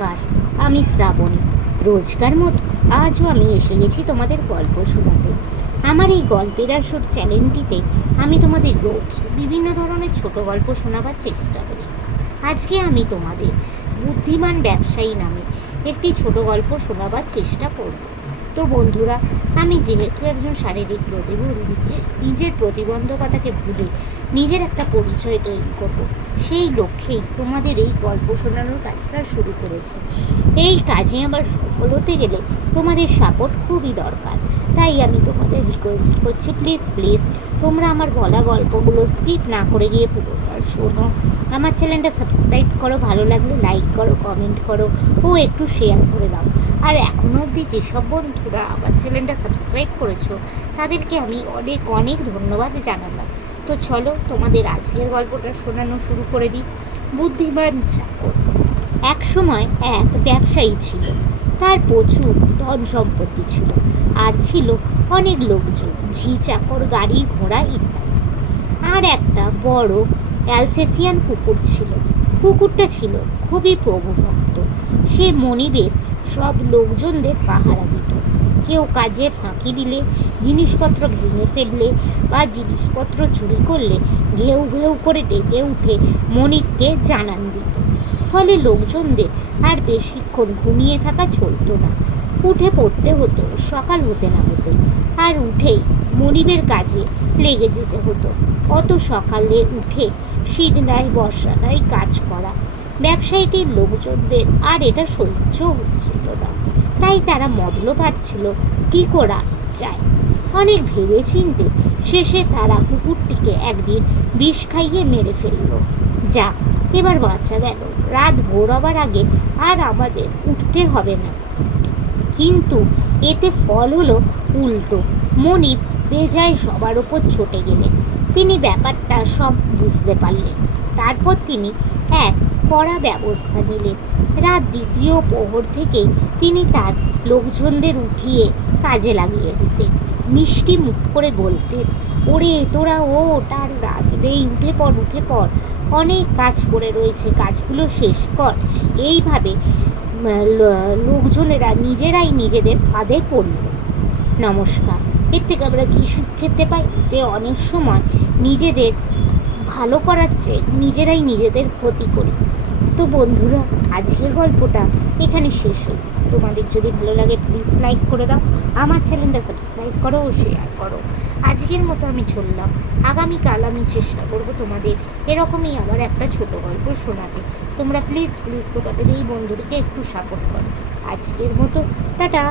নমস্কার আমি শ্রাবণী। রোজকার মতো আজও আমি এসে গেছি তোমাদের গল্প শোনাতে। আমার এই গল্পের আসর চ্যানেলটিতে আমি তোমাদের রোজ বিভিন্ন ধরনের ছোট গল্প শোনাবার চেষ্টা করি। আজকে আমি তোমাদের বুদ্ধিমান ব্যবসায়ী নামে একটি ছোট গল্প শোনাবার চেষ্টা করব। তো বন্ধুরা, আমি যেহেতু একজন শারীরিক প্রতিবন্ধী, নিজের প্রতিবন্ধকতাকে ভুলে নিজের একটা পরিচয় তৈরি করব। সেই লক্ষ্যেই তোমাদের এই গল্প শোনানোর কাজটা শুরু করেছি। এই কাজে আমার সফল হতে গেলে তোমাদের সাপোর্ট খুবই দরকার। তাই আমি তোমাদের রিকোয়েস্ট করছি প্লিজ প্লিজ তোমরা আমার বলা গল্পগুলো স্কিপ না করে গিয়ে পুরোটা শোনো। আমার চ্যানেলটা সাবস্ক্রাইব করো, ভালো লাগলে লাইক করো কমেন্ট করো, ও একটু শেয়ার করে দাও। আর এখনও অবধি যেসব বন্ধুরা আমার চ্যানেলটা সাবস্ক্রাইব করেছ, তাদেরকে আমি অনেক অনেক ধন্যবাদ জানালাম। তো চলো তোমাদের আজকের গল্পটা শোনানো শুরু করে দিই। বুদ্ধিমান চাকর। এক সময় এক ব্যবসায়ী ছিল। তার প্রচুর ধন সম্পত্তি ছিল আর ছিল অনেক লোকজন, ঝি চাকর, গাড়ি ঘোড়া ইত্যাদি। আর একটা বড় অ্যালসেসিয়ান কুকুর ছিল। কুকুরটা ছিল খুবই প্রভুভক্ত। সে মনিবের সব লোকজনদের পাহারা দিত। কেউ কাজে ফাঁকি দিলে, জিনিসপত্র ভেঙে ফেললে বা জিনিসপত্র চুরি করলে ঘেউ ঘেউ করে ডেকে উঠে মনিবকে জানান দিত। ফলে লোকজনদের আর বেশিক্ষণ ঘুমিয়ে থাকা চলতো না। উঠে পড়তে হতো, সকাল হতে না হতে। আর উঠেই মনিবের কাজে লেগে যেতে হতো। অত সকালে উঠে শীত নাই বর্ষা নাই কাজ করা ব্যবসায়ীটির লোকজনদের আর এটা সহ্য হচ্ছিল না। তাই তারা মতলব পাচ্ছিল কী করা যায়? অনেক ভেবে চিনতে শেষে তারা কুকুরটিকে একদিন বিষ খাইয়ে মেরে ফেলল। যাক, এবার বাঁচা গেল। রাত ভোর হবার আগে আর আমাদের উঠতে হবে না। কিন্তু এতে ফল হলো উল্টো। মনিব বেজায় সবার ওপর ছুটে গেলেন। তিনি ব্যাপারটা সব বুঝতে পারলেন। তারপর তিনি এক কড়া ব্যবস্থা নিলেন। রাত দ্বিতীয় প্রহর থেকেই তিনি তার লোকজনদের উঠিয়ে কাজে লাগিয়ে দিতেন। মিষ্টি মুখ করে বলতেন, ওরে, তোরা ও তার রাত নেই, উঠে পড় উঠে পড়। অনেক কাজ পড়ে রয়েছে, কাজগুলো শেষ কর। এইভাবে লোকজনেরা নিজেরাই নিজেদের ফাঁদে পড়ল। নমস্কার। এর থেকে আমরা কী শিখতে পাই? যে অনেক সময় নিজেদের ভালো করার চেয়ে নিজেরাই নিজেদের ক্ষতি করি। তো বন্ধুরা, আজকের গল্পটা এখানে শেষ হল। তোমাদের যদি ভালো লাগে প্লিজ লাইক করে দাও। আমার চ্যানেলটা সাবস্ক্রাইব করো ও শেয়ার করো। আজকের মতো আমি চললাম। আগামীকাল আমি চেষ্টা করব তোমাদের এরকমই আবার একটা ছোট গল্প শোনাতে। তোমরা প্লিজ প্লিজ তোমাদের এই বন্ধুটিকে একটু সাপোর্ট করো। আজকের মতো, টাটা!